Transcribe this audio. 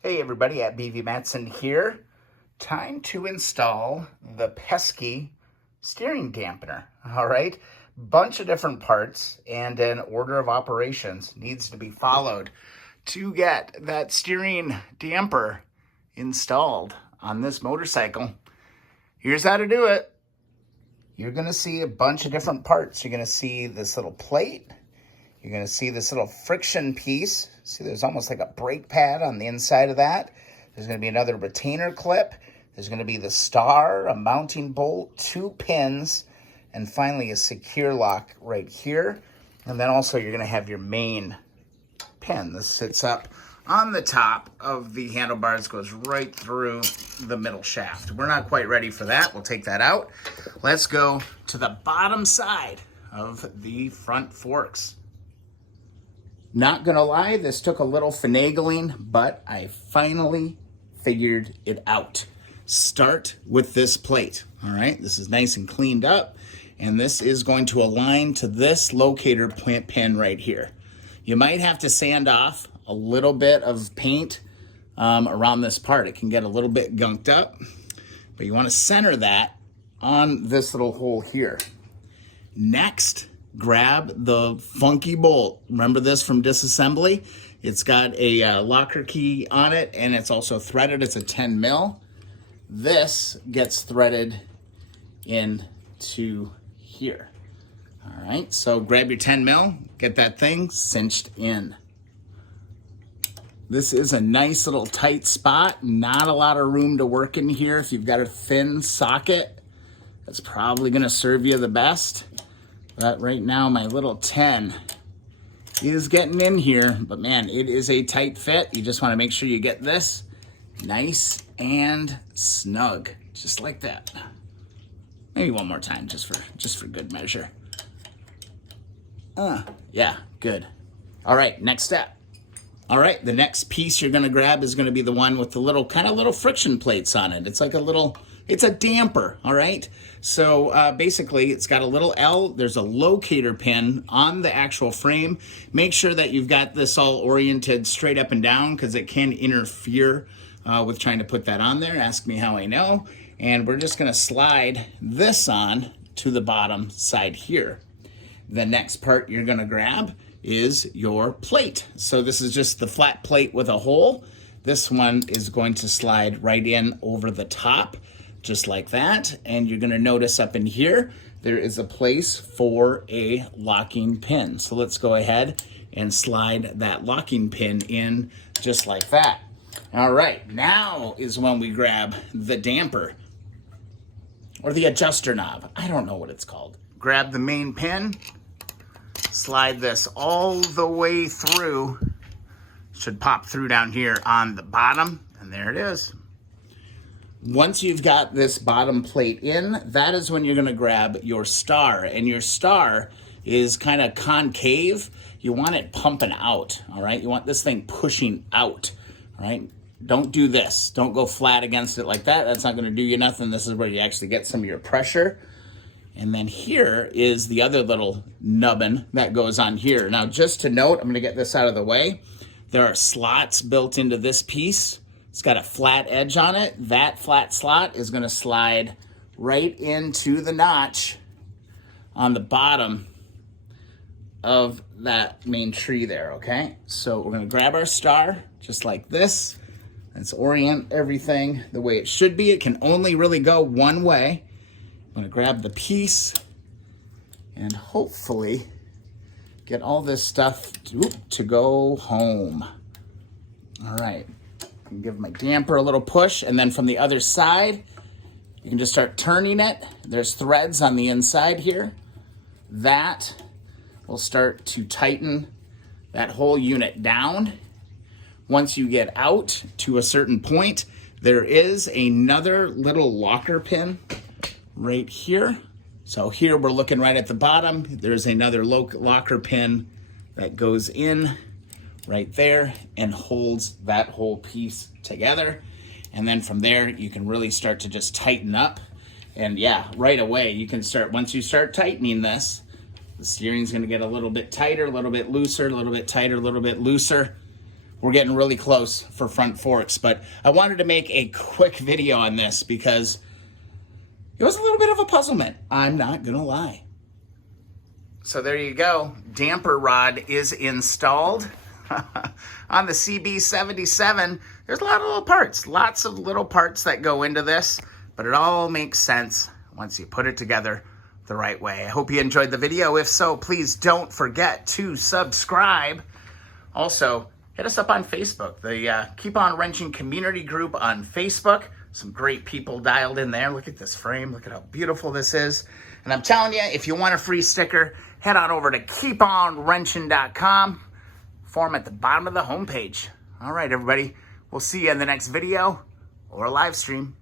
Hey everybody, at BV Matson here. Time to install the pesky steering dampener. All right, bunch of different parts and an order of operations needs to be followed to get that steering damper installed on this motorcycle. Here's how to do it. You're gonna see a bunch of different parts. You're gonna see this little plate. You're going to see this little friction piece. See, there's almost like a brake pad on the inside of that. There's going to be another retainer clip. There's going to be the star, a mounting bolt, 2 pins, and finally a secure lock right here. And then also you're going to have your main pin. This sits up on the top of the handlebars, goes right through the middle shaft. We're not quite ready for that. We'll take that out. Let's go to the bottom side of the front forks. Not gonna lie, this took a little finagling, but I finally figured it out. Start with this plate, all right? This is nice and cleaned up, and this is going to align to this locator pin right here. You might have to sand off a little bit of paint around this part. It can get a little bit gunked up, but you wanna center that on this little hole here. Next, grab the funky bolt. Remember this from disassembly? It's got a locker key on it, and it's also threaded. It's a 10 mil. This gets threaded into here. All right, so grab your 10 mil, get that thing cinched in. This is a nice little tight spot. Not a lot of room to work in here. If you've got a thin socket, that's probably gonna serve you the best. But right now, my little 10 is getting in here, but man, it is a tight fit. You just wanna make sure you get this nice and snug, just like that. Maybe one more time, just for good measure. Yeah, good. All right, next step. All right, the next piece you're gonna grab is gonna be the one with the little friction plates on it. It's like it's a damper, all right? So basically, it's got a little L. There's a locator pin on the actual frame. Make sure that you've got this all oriented straight up and down because it can interfere with trying to put that on there. Ask me how I know. And we're just gonna slide this on to the bottom side here. The next part you're gonna grab is your plate. So this is just the flat plate with a hole. This one is going to slide right in over the top, just like that. And you're gonna notice up in here, there is a place for a locking pin. So let's go ahead and slide that locking pin in just like that. All right, now is when we grab the damper or the adjuster knob. I don't know what it's called. Grab the main pin, slide this all the way through. Should pop through down here on the bottom, and there it is. Once you've got this bottom plate in, that is when you're gonna grab your star, and your star is kind of concave. You want it pumping out, all right? You want this thing pushing out, all right? Don't do this. Don't go flat against it like that. That's not gonna do you nothing. This is where you actually get some of your pressure. And then here is the other little nubbin that goes on here. Now, just to note, I'm gonna get this out of the way. There are slots built into this piece. It's got a flat edge on it. That flat slot is gonna slide right into the notch on the bottom of that main tree there, okay? So we're gonna grab our star, just like this. Let's orient everything the way it should be. It can only really go one way. I'm gonna grab the piece and hopefully get all this stuff to go home. All right, I can give my damper a little push, and then from the other side, you can just start turning it. There's threads on the inside here. That will start to tighten that whole unit down. Once you get out to a certain point, there is another little locker pin right here. So here we're looking right at the bottom. There's another locker pin that goes in right there and holds that whole piece together. And then from there, you can really start to just tighten up. And yeah, right away, you can start, once you start tightening this, the steering's gonna get a little bit tighter, a little bit looser, a little bit tighter, a little bit looser. we're getting really close for front forks. But I wanted to make a quick video on this because it was a little bit of a puzzlement. I'm not gonna lie. So there you go. Damper rod is installed on the CB77. There's a lot of little parts, lots of little parts that go into this, but it all makes sense once you put it together the right way. I hope you enjoyed the video. If so, please don't forget to subscribe. Also, hit us up on Facebook, the Keep On Wrenching community group on Facebook. Some great people dialed in there. Look at this frame. Look at how beautiful this is. And I'm telling you, if you want a free sticker, head on over to keeponwrenching.com. Form at the bottom of the homepage. All right, everybody. We'll see you in the next video or live stream.